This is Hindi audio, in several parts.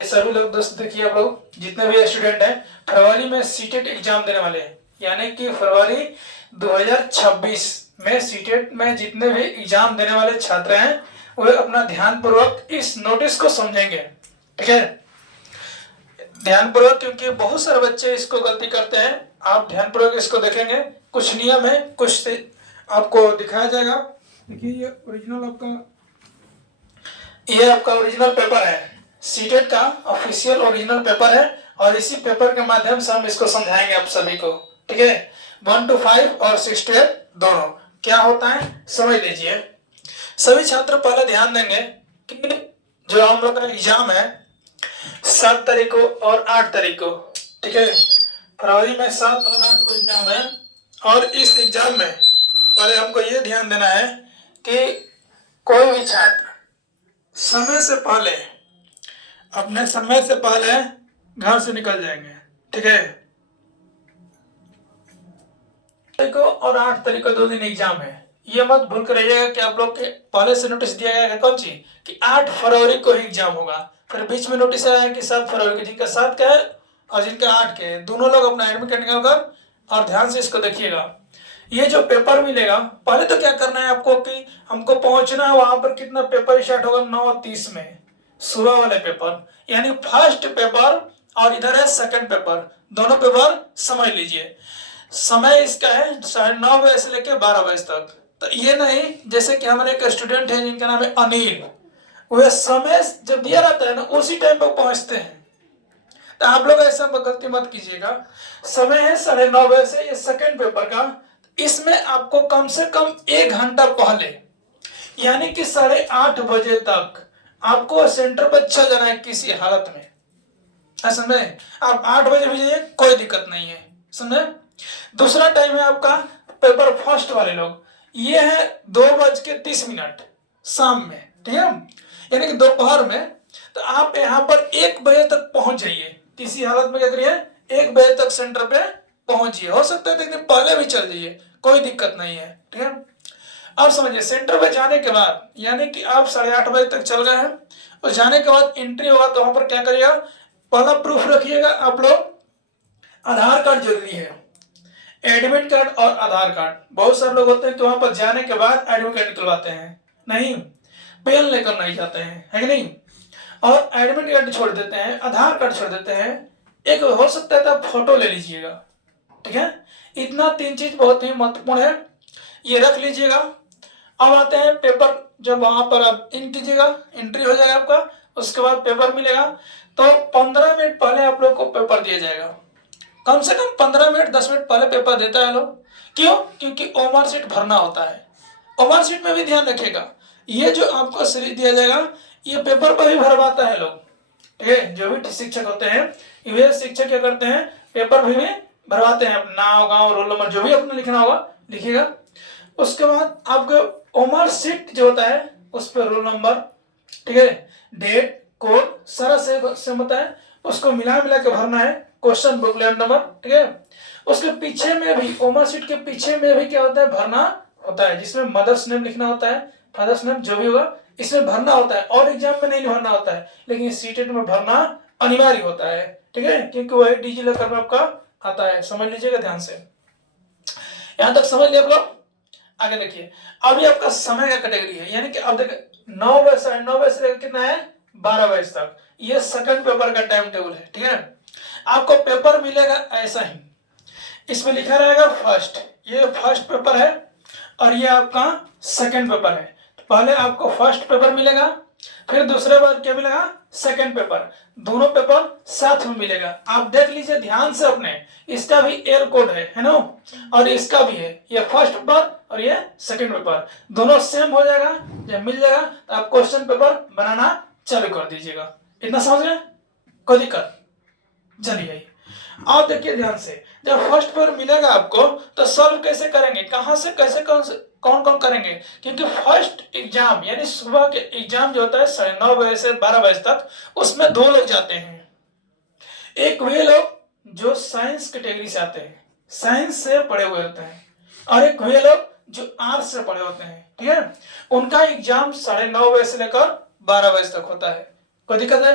सभी लोग दोस्त देखिए, आप लोग जितने भी स्टूडेंट हैं फरवरी में सीटेट एग्जाम देने वाले हैं, यानी कि फरवरी 2026 में सीटेट में जितने भी एग्जाम देने वाले छात्र हैं वे अपना ध्यान पूर्वक इस नोटिस को समझेंगे। ठीक है, ध्यान पूर्वक, क्योंकि बहुत सारे बच्चे इसको गलती करते हैं। आप ध्यान पूर्वक इसको देखेंगे। कुछ नियम है, कुछ से आपको दिखाया जाएगा। देखिए, ये आपका ओरिजिनल पेपर है, सीटेट का ऑफिशियल ओरिजिनल पेपर है, और इसी पेपर के माध्यम से हम इसको समझाएंगे आप सभी को। ठीक है, 1 to 5 और 6 to 8 दोनों क्या होता है समझ लीजिए। सभी छात्र पहले ध्यान देंगे कि जो हम लोग का एग्जाम है 7 तारीख को और 8 तारीख को, ठीक है, फरवरी में 7 और 8 को एग्जाम है। और इस एग्जाम में पहले हमको ये ध्यान देना है कि कोई भी छात्र समय से पहले, अपने समय से पहले घर से निकल जाएंगे। ठीक है, तारीख को और 8 तारीख को 2 दिन एग्जाम है। ये मत भूल कर रहिएगा कि आप लोग के पहले से नोटिस दिया गया है कौन सी कि 8 फरवरी को ही एग्जाम होगा। फिर बीच में नोटिस आया है कि 7 फरवरी को, जिनका 7 का है और जिनका 8 के है, दोनों लोग अपना एडमिट कार्ड निकाल कर और ध्यान से इसको देखिएगा। ये जो पेपर मिलेगा, पहले तो क्या करना है आपको कि हमको पहुंचना है वहां पर। कितना पेपर स्टार्ट होगा 9:30 में, सुबह वाले पेपर, यानी फर्स्ट पेपर, और इधर है सेकंड पेपर। दोनों पेपर समझ लीजिए। समय इसका है 9:30 से लेकर 12 बजे तक। तो ये नहीं जैसे कि हमारे एक स्टूडेंट है जिनका नाम है अनिल, वह समय जब दिया रहता है ना उसी टाइम पर पहुंचते हैं। तो आप लोग ऐसा गलती मत कीजिएगा। समय है 9:30 बजे से, ये सेकंड पेपर का। इसमें आपको कम से कम 1 घंटा पहले, यानी कि 8:30 बजे तक आपको सेंटर पर चल जाना है किसी हालत में। समझे? आप 8 बजे भी जाइए, कोई दिक्कत नहीं है। समझे? दूसरा टाइम है आपका पेपर फर्स्ट वाले लोग, ये है 2:30 शाम में। ठीक है, यानी कि दोपहर में। तो आप यहाँ पर 1 बजे तक पहुंच जाइए किसी हालत में। क्या करिए, 1 बजे तक सेंटर पे पहुंचिए। हो सकता है एक पहले भी चल जाइए, कोई दिक्कत नहीं है। ठीक है, अब समझिए, सेंटर पे जाने के बाद, यानी कि आप 8:30 बजे तक चल गए हैं, और जाने के बाद एंट्री होगा तो वहां पर क्या करिएगा, पहला प्रूफ रखिएगा आप लोग, आधार कार्ड जरूरी है। एडमिट कार्ड और आधार कार्ड। बहुत सारे लोग होते हैं कि वहां पर जाने के बाद एडमिट कार्ड निकलवाते हैं, नहीं, पेन लेकर नहीं जाते हैं, है कि नहीं, और एडमिट कार्ड छोड़ देते हैं, आधार कार्ड छोड़ देते हैं। एक हो सकता है तो फोटो ले लीजिएगा। ठीक है, इतना 3 चीज बहुत ही महत्वपूर्ण है, ये रख लीजिएगा। अब आते हैं पेपर। जब वहां पर आप इन कीजिएगा, एंट्री हो जाएगा आपका, उसके बाद पेपर मिलेगा। तो 15 मिनट पहले आप लोग को पेपर दिया जाएगा। कम से कम 15 मिनट 10 मिनट पहले पेपर देता है लोग। क्यों? क्योंकि ओमर शीट भरना होता है। ओमर शीट में भी ध्यान रखिएगा, ये जो आपको सीरीज दिया जाएगा ये पेपर पर भी भरवाता है लोग। ठीक है, जो भी शिक्षक होते हैं, वे शिक्षक क्या करते हैं, पेपर भी भरवाते हैं। नाम, गाँव, रोल नंबर जो भी अपना लिखना होगा लिखिएगा। उसके बाद आपको ओमर शीट जो होता है उस पर रोल नंबर, ठीक है, डेट, कोड सारा सेम होता है, उसको मिला के भरना है। क्वेश्चन बुक लैंड नंबर, ठीक है। उसके पीछे में भी, ओमर शीट के पीछे में भी क्या होता है, भरना होता है, जिसमें मदर्स नेम लिखना होता है, फादर्स नेम जो भी होगा इसमें भरना होता है। और एग्जाम में नहीं भरना होता है, लेकिन सीटेट में भरना अनिवार्य होता है। ठीक है, क्योंकि वही डिजी लॉकर में आपका आता है। समझ लीजिएगा ध्यान से, यहां तक समझ लिया आप लोग। आगे देखिए, अभी आपका समय का कैटेगरी है, यानी कि अब देखिए 9 बजे से 9 बजे से लेकर कितना है 12 बजे तक, ये सेकंड पेपर का टाइम टेबल है। ठीक है, आपको पेपर मिलेगा ऐसा ही, इसमें लिखा रहेगा फर्स्ट, ये फर्स्ट पेपर है, और ये आपका सेकंड पेपर है। तो पहले आपको फर्स्ट पेपर मिलेगा, फिर दूसरे बार क्या मिलेगा, सेकंड पेपर। दोनों पेपर साथ में मिलेगा। आप देख लीजिए ध्यान से अपने, इसका भी एयर कोड है ना, और इसका भी है। ये फर्स्ट पेपर और ये सेकंड पेपर, दोनों सेम हो जाएगा। जब मिल जाएगा तो आप क्वेश्चन पेपर बनाना चालू कर दीजिएगा। इतना समझ गए, कोई दिक्कत? चलिए आप देखिए ध्यान से, जब फर्स्ट पेपर मिलेगा आपको तो सॉल्व कैसे करेंगे, कहां से कैसे कौन कौन करेंगे, क्योंकि फर्स्ट एग्जाम यानी सुबह के एग्जाम जो होता है 9:30 बजे से 12 बजे तक, उसमें 2 लोग जाते हैं। एक वे लोग जो साइंस कैटेगरी से आते हैं, साइंस से पढ़े हुए होते हैं, और एक वे लोग जो आर्ट्स से पढ़े होते हैं। ठीक है, उनका एग्जाम 9:30 बजे से लेकर 12 बजे तक होता है। कोई दिक्कत है?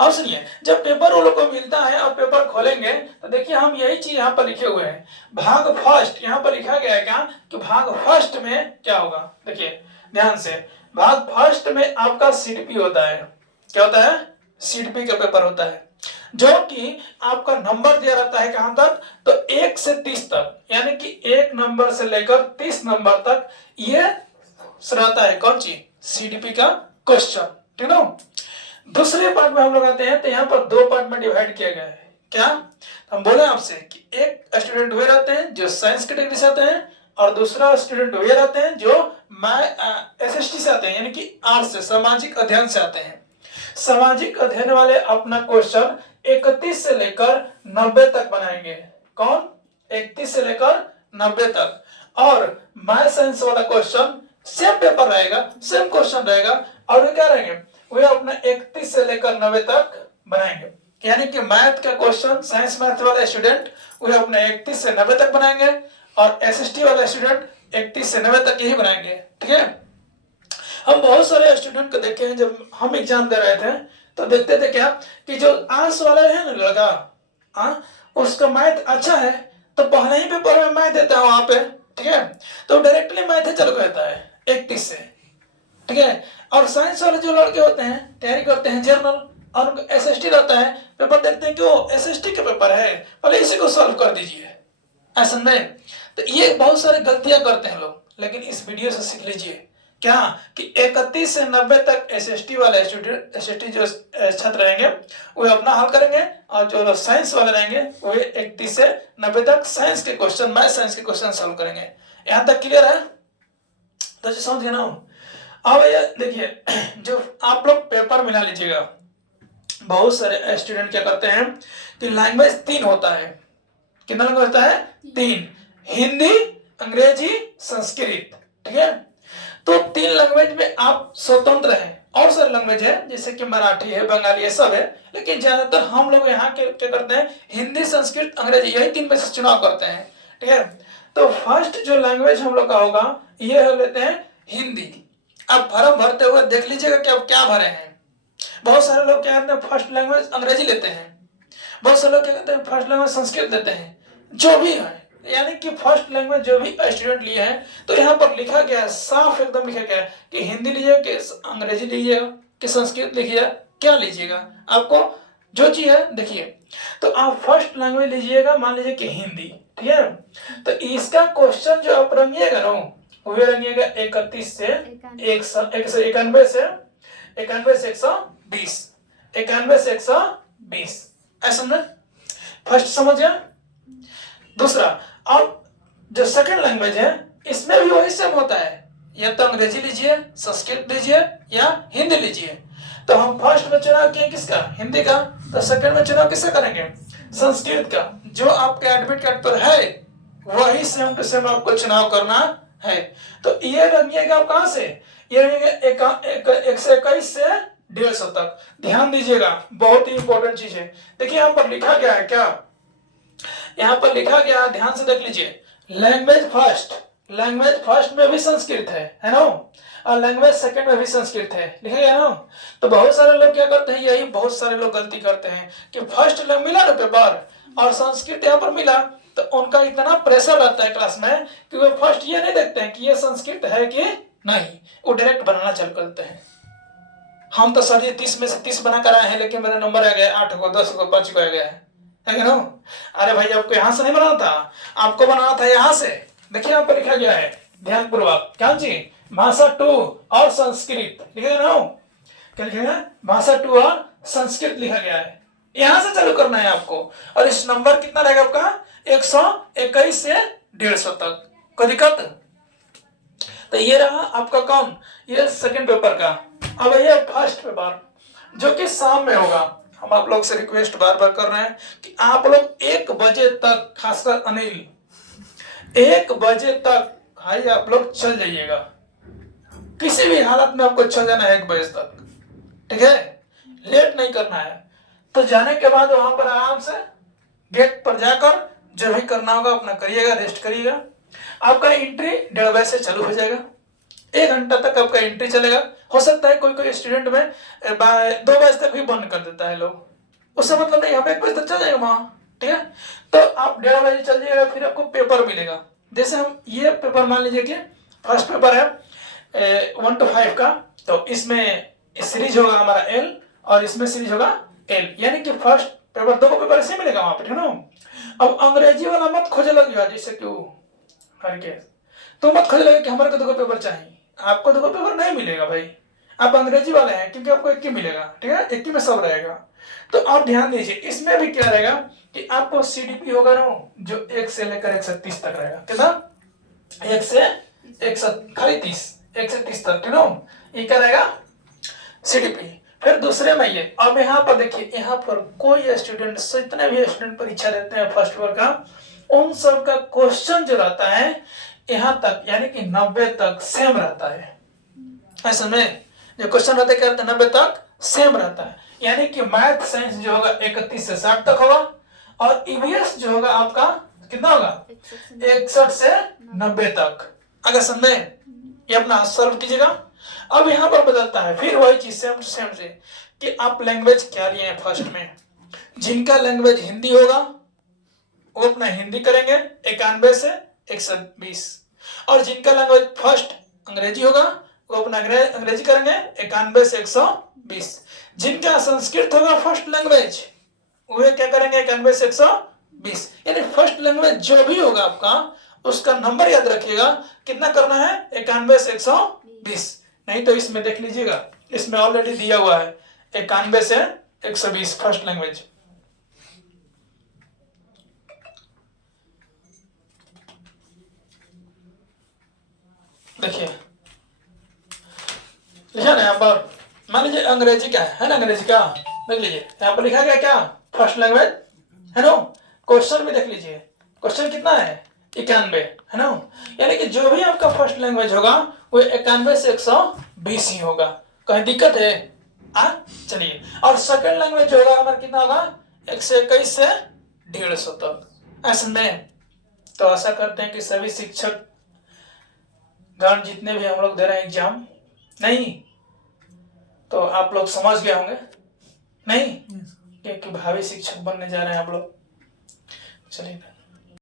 अब सुनिए, जब पेपर वो लोग को मिलता है और पेपर खोलेंगे तो देखिए हम यही चीज यहाँ पर लिखे हुए हैं। भाग फर्स्ट यहाँ पर लिखा गया है क्या कि भाग फर्स्ट में क्या होगा, देखिए ध्यान से, भाग फर्स्ट में आपका सीडीपी होता है। क्या होता है? सीडीपी का पेपर होता है, जो कि आपका नंबर दिया रहता है कहां तक, तो 1 से 30 तक, यानी कि 1 नंबर से लेकर 30 नंबर तक ये रहता है कौन सी, सीडीपी का क्वेश्चन, ठीक है। दूसरे पार्ट में हम लोग आते हैं तो यहाँ पर 2 पार्ट में डिवाइड किया गया है। क्या हम बोले आपसे कि एक स्टूडेंट वे रहते हैं जो साइंस कैटेगरी से आते हैं, और दूसरा स्टूडेंट वे रहते हैं जो एसएसटी से आते हैं, यानी कि आर्ट्स से, सामाजिक अध्ययन से आते हैं। सामाजिक अध्ययन वाले अपना क्वेश्चन 31 से लेकर 90 तक बनाएंगे। कौन? 31 से लेकर 90 तक। और मैथ साइंस वाला क्वेश्चन सेम पेपर रहेगा, सेम क्वेश्चन रहेगा, और वे क्या रहेंगे, वे अपना 31 से लेकर 90 तक बनाएंगे। यानी कि मैथ का क्वेश्चन साइंस मैथ वाले स्टूडेंट वे अपने 31 से 90 तक बनाएंगे, और एसएसटी वाला स्टूडेंट 31 से 90 तक ही बनाएंगे, ठीक है। हम बहुत सारे स्टूडेंट को देखे हैं, जब हम एग्जाम दे रहे थे तो देखते थे क्या कि जो आर्ट्स वाला है ना लड़का, उसका मैथ अच्छा है तो पहले ही पेपर में मैथ देता है वहां पे, ठीक है, तो डायरेक्टली मैथ ही चल कहता है 31 से, ठीक है। और साइंस वाले जो लड़के होते हैं तैयारी करते हैं जनरल, और उनको एसएसटी रहता है, पेपर देखते हैं कि वो एसएसटी का पेपर है, पहले इसी को सॉल्व कर दीजिए, ऐसा नहीं। तो ये बहुत सारी गलतियां करते हैं लोग, लेकिन इस वीडियो से सीख लीजिए क्या कि 31 से 90 तक एसएसटी वाले स्टूडेंट, एसएसटी जो छात्र रहेंगे वे अपना हल करेंगे, और जो लोग साइंस वाले रहेंगे वे 31 से 90 तक साइंस के क्वेश्चन, मैथ साइंस के क्वेश्चन सॉल्व करेंगे। यहाँ तक क्लियर है? तो समझ गए ना। अब ये देखिए, जो आप लोग पेपर मिला लीजिएगा, बहुत सारे स्टूडेंट क्या करते हैं कि लैंग्वेज 3 होता है। कितना लैंग्वेज होता है? 3, हिंदी, अंग्रेजी, संस्कृत, ठीक है। तो 3 लैंग्वेज में आप स्वतंत्र हैं, और सारे लैंग्वेज है जैसे कि मराठी है, बंगाली है, सब है, लेकिन ज्यादातर हम लोग यहाँ क्या करते हैं, हिंदी, संस्कृत, अंग्रेजी, यही 3 में से चुनाव करते हैं, ठीक है। तो फर्स्ट जो लैंग्वेज हम लोग का होगा ये हो लेते हैं हिंदी। आप फॉर्म भरते हुए देख लीजिएगा कि आप क्या भरे हैं। बहुत सारे लोग क्या करते हैं, फर्स्ट लैंग्वेज अंग्रेजी लेते हैं, बहुत सारे लोग क्या करते हैं, फर्स्ट लैंग्वेज संस्कृत लेते हैं, जो भी है, यानी कि फर्स्ट लैंग्वेज जो भी स्टूडेंट लिए हैं, तो यहाँ पर लिखा गया है, साफ एकदम लिखा गया है कि हिंदी लीजिएगा कि अंग्रेजी लीजिएगा कि संस्कृत लीजिएगा, क्या लीजिएगा, आपको जो चीज है देखिए। तो आप फर्स्ट लैंग्वेज लीजिएगा, मान लीजिए कि हिंदी, ठीक है। तो इसका क्वेश्चन जो आप रंगिएगा ना, वो रंगिएगा 31 से 91 से 120, 91 से 120, ऐसा ना। फर्स्ट समझ गया। दूसरा, अब जो सेकंड लैंग्वेज है इसमें भी वही सेम होता है, या तो अंग्रेजी लीजिए, संस्कृत लीजिए, या हिंदी लीजिए। तो हम फर्स्ट में चुनाव किए किसका? हिंदी का। तो सेकंड में चुनाव किसका करेंगे? संस्कृत का। जो आपके एडमिट कार्ड पर है वही सेम टू सेम आपको चुनाव करना है। तो ये रखिएगा आप कहां से, ये रखिएगा 121 से 150 तक। ध्यान दीजिएगा, बहुत ही इंपॉर्टेंट चीज है। देखिए यहाँ पर लिखा गया है क्या, यहाँ पर लिखा गया, ध्यान से देख लीजिए, लैंग्वेज फर्स्ट में भी संस्कृत है ना, और लैंग्वेज सेकंड में भी संस्कृत है, लिखा गया ना। तो बहुत सारे लोग क्या करते हैं, यही बहुत सारे लोग गलती करते हैं कि फर्स्ट मिला ना पेपर और संस्कृत यहाँ पर मिला, तो उनका इतना प्रेशर रहता है क्लास में कि वो फर्स्ट ये नहीं देखते हैं कि ये संस्कृत है कि नहीं, वो डायरेक्ट बनाना चल करते हैं। हम तो सर ये 30 में से 30 बना कर आए हैं, लेकिन मेरा नंबर आ गया 8 को, 10 को, 5 को आ गया है ना। अरे भाई आपको यहाँ से नहीं बनाना था, आपको बनाना था यहाँ से। देखिए यहाँ पर लिखा गया है ध्यान पूर्वक, क्या जी, भाषा 2 और संस्कृत लिखा गया ना, क्या लिखा गया, भाषा 2 और संस्कृत लिखा गया है। यहां से चालू करना है आपको, और इस नंबर कितना रहेगा आपका 121 से 150 तक। कोई दिक्कत? तो ये रहा आपका कौन, ये सेकंड पेपर का। अब ये फर्स्ट पेपर जो कि शाम में होगा। हम आप लोग से रिक्वेस्ट बार बार कर रहे हैं कि आप लोग 1 बजे तक, खासकर अनिल 1 बजे तक भाई आप लोग चल जाइएगा, किसी भी हालत में आपको चल जाना है 1 बजे तक, ठीक है, लेट नहीं करना है। तो जाने के बाद वहां पर आराम से गेट पर जाकर जो भी करना होगा अपना करिएगा, रेस्ट करिएगा। आपका एंट्री 1:30 बजे से चालू हो जाएगा, 1 घंटा तक आपका एंट्री चलेगा। हो सकता है कोई कोई स्टूडेंट में 2 बजे तक भी बंद कर देता है लोग, उससे मतलब नहीं, हम 1 बजे तक चल जाएगा वहाँ, ठीक है। तो आप 1:30 बजे चल जाइएगा, फिर आपको पेपर मिलेगा। जैसे हम ये पेपर मान लीजिए कि फर्स्ट पेपर है 1 to 5 का, तो इसमें सीरीज होगा हमारा एल और इसमें सीरीज होगा एल, यानी कि फर्स्ट पेपर 2 को पेपर ऐसे मिलेगा वहां पे, ठीक है ना। अब अंग्रेजी वाला मत खोजे लगे, जैसे कि करके तो मत खोजे लगे कि हमारे को 2 पेपर चाहिए, आपको 2 पेपर नहीं मिलेगा भाई, आप अंग्रेजी वाले हैं, क्योंकि आपको 1 ही मिलेगा, ठीक है, 1 ही में सब रहेगा। तो आप ध्यान दीजिए, इसमें भी क्या रहेगा कि आपको सीडीपी होगा ना, जो 1 से लेकर 130 तक रहेगा, कितना 1 से 1 खाली 30, 1 से 30 तक, ठीक है, ये क्या रहेगा सीडीपी। फिर दूसरे में ये, अब यहाँ पर देखिए, यहाँ पर कोई स्टूडेंट, जितने भी स्टूडेंट परीक्षा देते हैं फर्स्ट ईयर का, उन सब का क्वेश्चन जो रहता है यहाँ तक, यानी कि 90 तक सेम रहता है। ऐसे में जो क्वेश्चन रहता है क्या रहता है, 90 तक सेम रहता है, यानी कि मैथ साइंस जो होगा 31 से 60 तक होगा, और ईवीएस जो होगा आपका कितना होगा 61 से 90 तक। अगर समझे, ये अपना सॉल्व कीजिएगा। अब यहाँ पर बदलता है, फिर वही चीज सेम सेम से, कि आप लैंग्वेज क्या लिए हैं फर्स्ट में। जिनका लैंग्वेज हिंदी होगा वो अपना हिंदी करेंगे 91 से 120, और जिनका लैंग्वेज फर्स्ट अंग्रेजी होगा वो अपना अंग्रेजी करेंगे 91 से 120। जिनका संस्कृत होगा फर्स्ट लैंग्वेज, वे क्या करेंगे 91 से 120। यानी फर्स्ट लैंग्वेज जो भी होगा आपका, उसका नंबर याद रखिएगा, कितना करना है 91 से 120। नहीं तो इसमें देख लीजिएगा, इसमें ऑलरेडी दिया हुआ है 91 से 120 फर्स्ट लैंग्वेज। देखिए लिखा ना यहाँ पर, मान लीजिए अंग्रेजी क्या है ना, अंग्रेजी क्या देख लीजिए यहाँ पर लिखा गया क्या, फर्स्ट लैंग्वेज है ना। क्वेश्चन भी देख लीजिए, क्वेश्चन कितना है 91 है ना, यानी कि जो भी आपका फर्स्ट लैंग्वेज होगा वो 91 से 120 ही होगा। कहीं दिक्कत है चलिए। और सेकंड लैंग्वेज जो होगा हमारा कितना होगा 121 से 150 तक। ऐसे में तो आशा करते हैं कि सभी शिक्षक गण जितने भी हम लोग दे रहे हैं एग्जाम, नहीं तो आप लोग समझ गए होंगे, नहीं क्योंकि भावी शिक्षक बनने जा रहे हैं आप लोग। चलिए।